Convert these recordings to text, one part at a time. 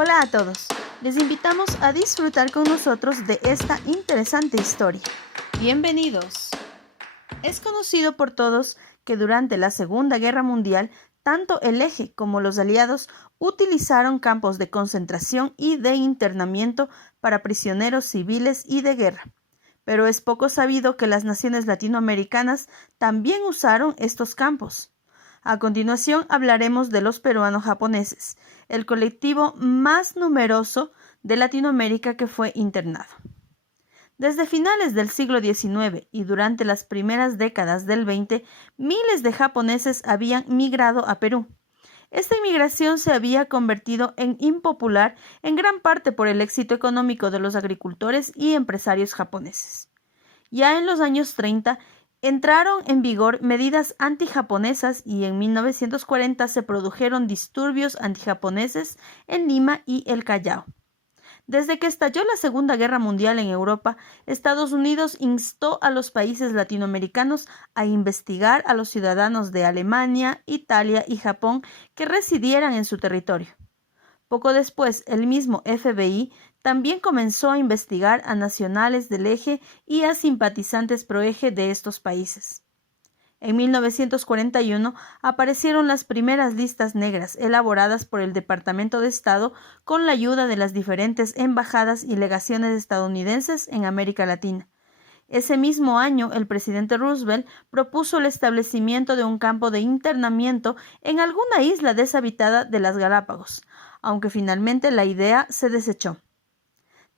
Hola a todos, les invitamos a disfrutar con nosotros de esta interesante historia. Bienvenidos. Es conocido por todos que durante la Segunda Guerra Mundial, tanto el Eje como los aliados utilizaron campos de concentración y de internamiento para prisioneros civiles y de guerra. Pero es poco sabido que las naciones latinoamericanas también usaron estos campos. A continuación hablaremos de los peruano-japoneses, el colectivo más numeroso de Latinoamérica que fue internado. Desde finales del siglo XIX y durante las primeras décadas del XX, miles de japoneses habían migrado a Perú. Esta inmigración se había convertido en impopular en gran parte por el éxito económico de los agricultores y empresarios japoneses. Ya en los años 30 entraron en vigor medidas antijaponesas y en 1940 se produjeron disturbios antijaponeses en Lima y el Callao. Desde que estalló la Segunda Guerra Mundial en Europa, Estados Unidos instó a los países latinoamericanos a investigar a los ciudadanos de Alemania, Italia y Japón que residieran en su territorio. Poco después, el mismo FBI también comenzó a investigar a nacionales del Eje y a simpatizantes pro-Eje de estos países. En 1941 aparecieron las primeras listas negras elaboradas por el Departamento de Estado con la ayuda de las diferentes embajadas y legaciones estadounidenses en América Latina. Ese mismo año, el presidente Roosevelt propuso el establecimiento de un campo de internamiento en alguna isla deshabitada de las Galápagos, aunque finalmente la idea se desechó.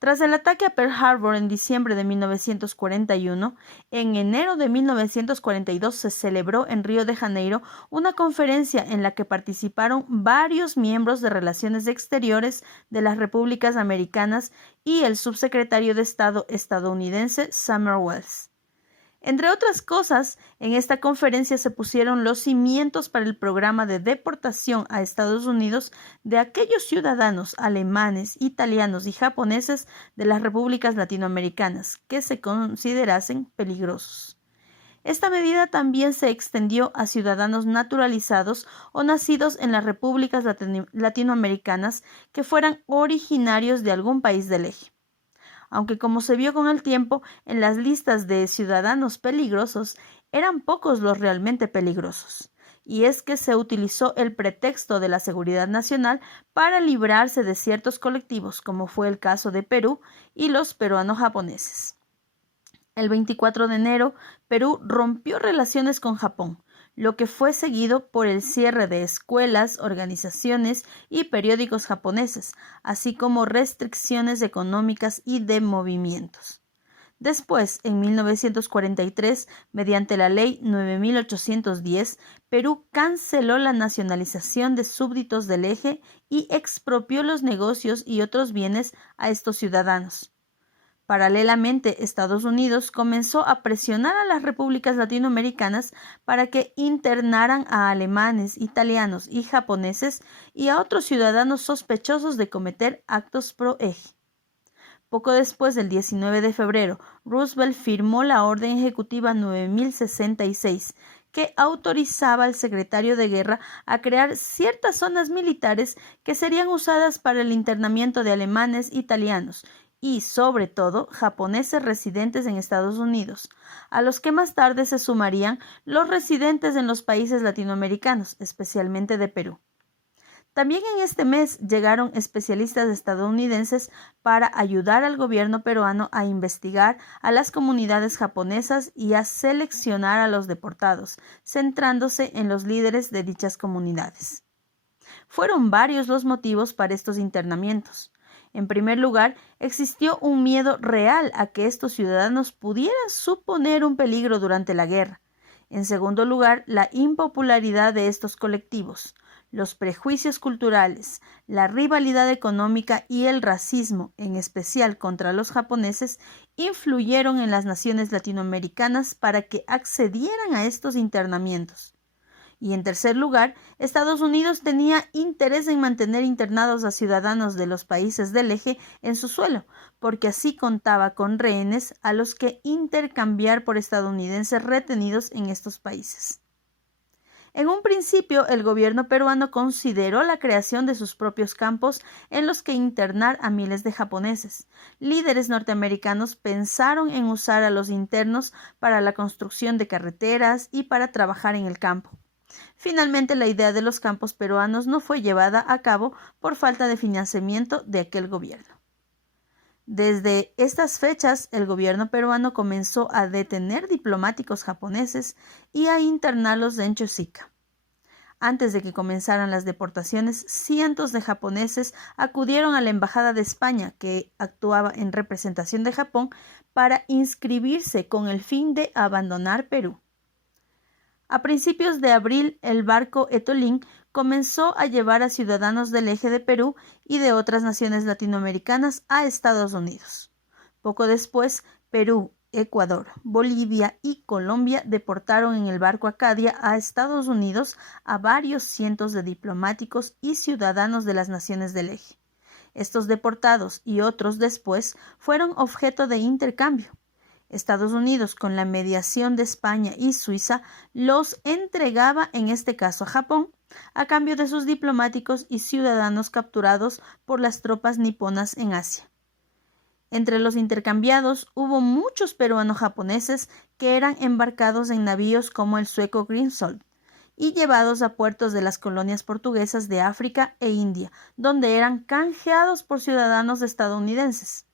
Tras el ataque a Pearl Harbor en diciembre de 1941, en enero de 1942 se celebró en Río de Janeiro una conferencia en la que participaron varios miembros de Relaciones Exteriores de las Repúblicas Americanas y el subsecretario de Estado estadounidense Sumner Welles. Entre otras cosas, en esta conferencia se pusieron los cimientos para el programa de deportación a Estados Unidos de aquellos ciudadanos alemanes, italianos y japoneses de las repúblicas latinoamericanas que se considerasen peligrosos. Esta medida también se extendió a ciudadanos naturalizados o nacidos en las repúblicas latinoamericanas que fueran originarios de algún país del eje. Aunque como se vio con el tiempo, en las listas de ciudadanos peligrosos eran pocos los realmente peligrosos. Y es que se utilizó el pretexto de la seguridad nacional para librarse de ciertos colectivos, como fue el caso de Perú y los peruano-japoneses. El 24 de enero, Perú rompió relaciones con Japón, lo que fue seguido por el cierre de escuelas, organizaciones y periódicos japoneses, así como restricciones económicas y de movimientos. Después, en 1943, mediante la Ley 9810, Perú canceló la nacionalización de súbditos del eje y expropió los negocios y otros bienes a estos ciudadanos. Paralelamente, Estados Unidos comenzó a presionar a las repúblicas latinoamericanas para que internaran a alemanes, italianos y japoneses y a otros ciudadanos sospechosos de cometer actos pro-eje. Poco después del 19 de febrero, Roosevelt firmó la Orden Ejecutiva 9066, que autorizaba al secretario de Guerra a crear ciertas zonas militares que serían usadas para el internamiento de alemanes, italianos y, sobre todo, japoneses residentes en Estados Unidos, a los que más tarde se sumarían los residentes en los países latinoamericanos, especialmente de Perú. También en este mes llegaron especialistas estadounidenses para ayudar al gobierno peruano a investigar a las comunidades japonesas y a seleccionar a los deportados, centrándose en los líderes de dichas comunidades. Fueron varios los motivos para estos internamientos. En primer lugar, existió un miedo real a que estos ciudadanos pudieran suponer un peligro durante la guerra. En segundo lugar, la impopularidad de estos colectivos, los prejuicios culturales, la rivalidad económica y el racismo, en especial contra los japoneses, influyeron en las naciones latinoamericanas para que accedieran a estos internamientos. Y en tercer lugar, Estados Unidos tenía interés en mantener internados a ciudadanos de los países del eje en su suelo, porque así contaba con rehenes a los que intercambiar por estadounidenses retenidos en estos países. En un principio, el gobierno peruano consideró la creación de sus propios campos en los que internar a miles de japoneses. Líderes norteamericanos pensaron en usar a los internos para la construcción de carreteras y para trabajar en el campo. Finalmente, la idea de los campos peruanos no fue llevada a cabo por falta de financiamiento de aquel gobierno. Desde estas fechas, el gobierno peruano comenzó a detener diplomáticos japoneses y a internarlos en Chosica. Antes de que comenzaran las deportaciones, cientos de japoneses acudieron a la Embajada de España, que actuaba en representación de Japón, para inscribirse con el fin de abandonar Perú. A principios de abril, el barco Etolín comenzó a llevar a ciudadanos del eje de Perú y de otras naciones latinoamericanas a Estados Unidos. Poco después, Perú, Ecuador, Bolivia y Colombia deportaron en el barco Acadia a Estados Unidos a varios cientos de diplomáticos y ciudadanos de las naciones del eje. Estos deportados y otros después fueron objeto de intercambio. Estados Unidos, con la mediación de España y Suiza, los entregaba, en este caso a Japón, a cambio de sus diplomáticos y ciudadanos capturados por las tropas niponas en Asia. Entre los intercambiados hubo muchos peruano-japoneses que eran embarcados en navíos como el sueco Grimsöld y llevados a puertos de las colonias portuguesas de África e India, donde eran canjeados por ciudadanos estadounidenses.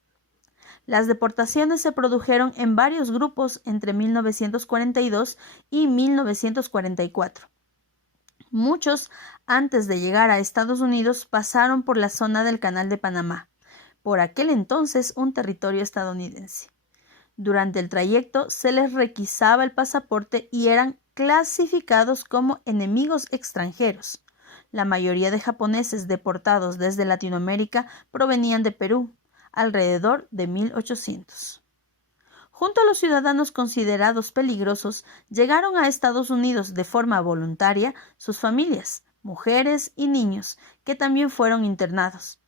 Las deportaciones se produjeron en varios grupos entre 1942 y 1944. Muchos, antes de llegar a Estados Unidos, pasaron por la zona del Canal de Panamá, por aquel entonces un territorio estadounidense. Durante el trayecto se les requisaba el pasaporte y eran clasificados como enemigos extranjeros. La mayoría de japoneses deportados desde Latinoamérica provenían de Perú, alrededor de 1800. Junto a los ciudadanos considerados peligrosos, llegaron a Estados Unidos de forma voluntaria sus familias, mujeres y niños, que también fueron internados.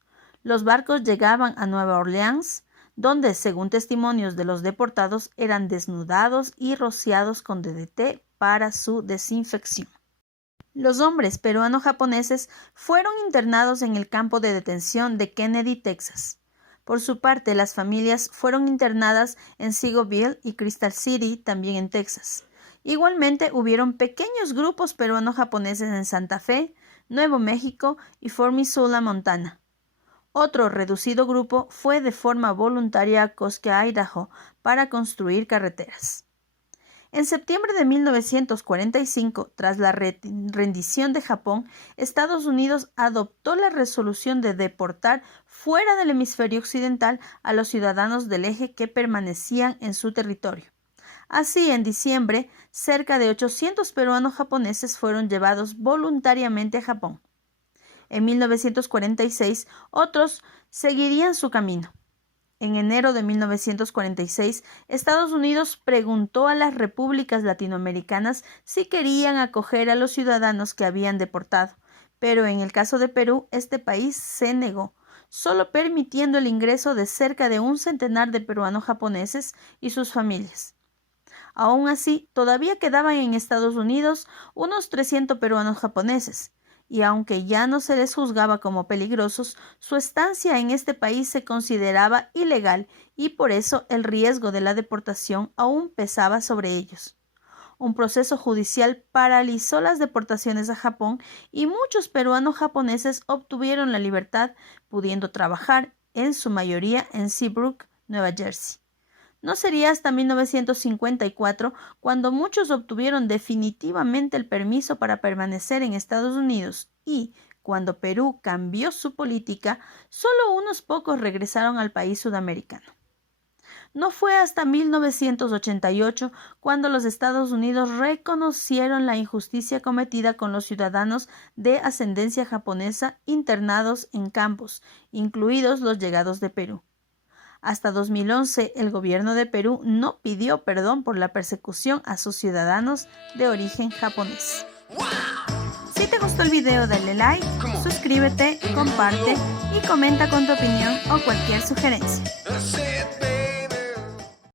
Los barcos llegaban a Nueva Orleans, donde, según testimonios de los deportados, eran desnudados y rociados con DDT para su desinfección. Los hombres peruano-japoneses fueron internados en el campo de detención de Kennedy, Texas. Por su parte, las familias fueron internadas en Seagoville y Crystal City, también en Texas. Igualmente, hubieron pequeños grupos peruano-japoneses en Santa Fe, Nuevo México y Fort Missoula, Montana. Otro reducido grupo fue de forma voluntaria a Cosque, Idaho, para construir carreteras. En septiembre de 1945, tras la rendición de Japón, Estados Unidos adoptó la resolución de deportar fuera del hemisferio occidental a los ciudadanos del eje que permanecían en su territorio. Así, en diciembre, cerca de 800 peruanos japoneses fueron llevados voluntariamente a Japón. En 1946, otros seguirían su camino. En enero de 1946, Estados Unidos preguntó a las repúblicas latinoamericanas si querían acoger a los ciudadanos que habían deportado, pero en el caso de Perú, este país se negó, solo permitiendo el ingreso de cerca de un centenar de peruanos japoneses y sus familias. Aún así, todavía quedaban en Estados Unidos unos 300 peruanos japoneses, y aunque ya no se les juzgaba como peligrosos, su estancia en este país se consideraba ilegal y por eso el riesgo de la deportación aún pesaba sobre ellos. Un proceso judicial paralizó las deportaciones a Japón y muchos peruanos japoneses obtuvieron la libertad, pudiendo trabajar, en su mayoría en Seabrook, Nueva Jersey. No sería hasta 1954 cuando muchos obtuvieron definitivamente el permiso para permanecer en Estados Unidos y, cuando Perú cambió su política, solo unos pocos regresaron al país sudamericano. No fue hasta 1988 cuando los Estados Unidos reconocieron la injusticia cometida con los ciudadanos de ascendencia japonesa internados en campos, incluidos los llegados de Perú. Hasta 2011, el gobierno de Perú no pidió perdón por la persecución a sus ciudadanos de origen japonés. Si te gustó el video, dale like, suscríbete, comparte y comenta con tu opinión o cualquier sugerencia.